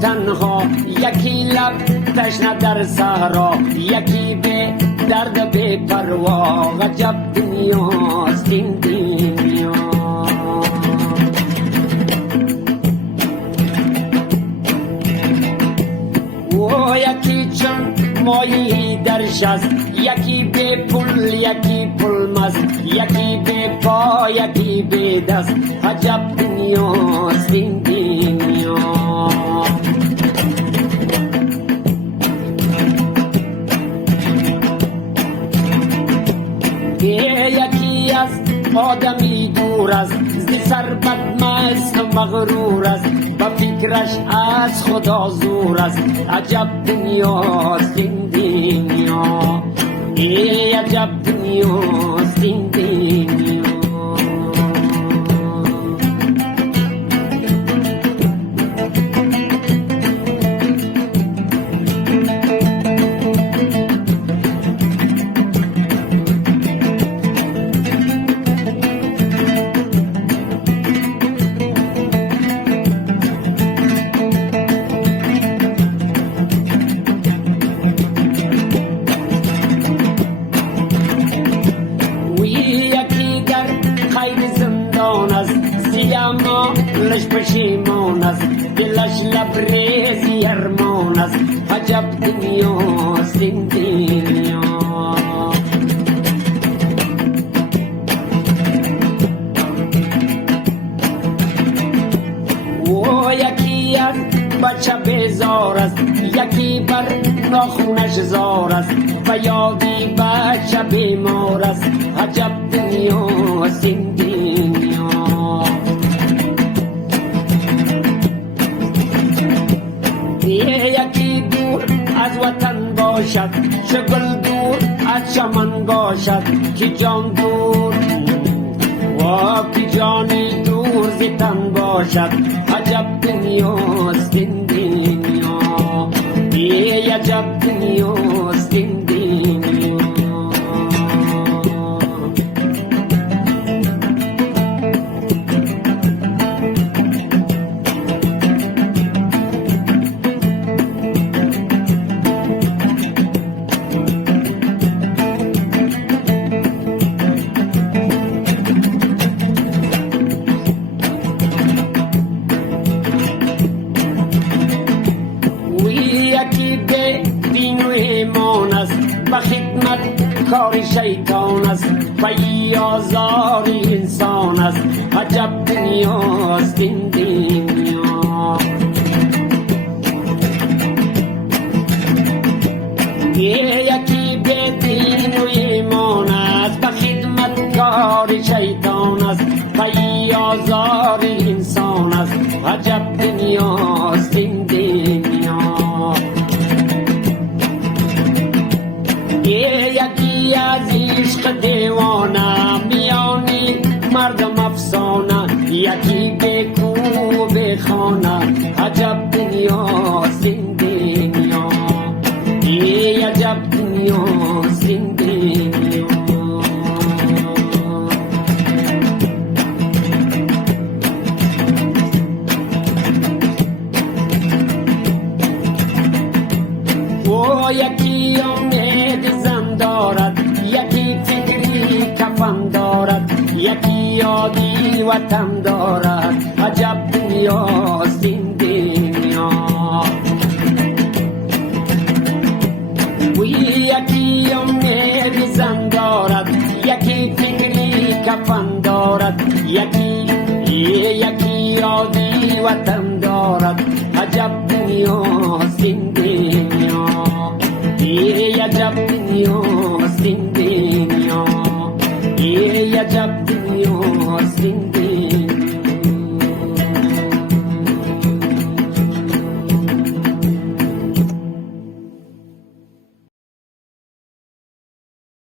تنها، یکی لب تشنه در صحرا، یکی به درد بی پروا. عجب دنیاست این دنیا. و یکی چون ماهی در شست، یکی به پول یکی پول مست، یکی به پا یکی به دست. عجب دنیاست این دنیا. یکی از آدمی دور است، زی سر بدمست و مغرور است، و فکرش از خدا زور است. عجب دنیاست این دنیا. عجب دنیاست این دنیا. لش پشیمان است، دلش لبریزی ارمان است. عجب دنیاست این دنیا. و یکی از بچه بیزار است، یکی بر ناخونش زار است، و یادی بچه بیمار است. عجب دنیاست این دنیا. یکی دور از وطن باشد، شغل دور از چمن باشد، که جان دور و که جانی دور ز تن باشد. عجب دنیاست این دنیا. عجب دنیاست این دنیا. و خدمت کار شیطان است، و آزار انسان است. عجب دنیاست این دنیا. یکی به دین و ایمان است، و خدمت کار شیطان است، و آزار انسان است. عجب دنیاست این دنیا. یکی از عشق دیوانه، میانی مردم افسانه، یکی به کوه به خانه. عجب دنیاست این دنیا. عجب دنیاست این دنیا. و یکی امید زن دارد، یکی فکری کفن دارد، یکی یادی وطن دارد. عجب دنیاست این دنیا. و یکی امید زن دارد، یکی فکری کفن دارد، یکی یادی وطن دارد. عجب دنیاست این دنیا. عجب دنیاست این دنیا. عجب دنیاست این دنیا.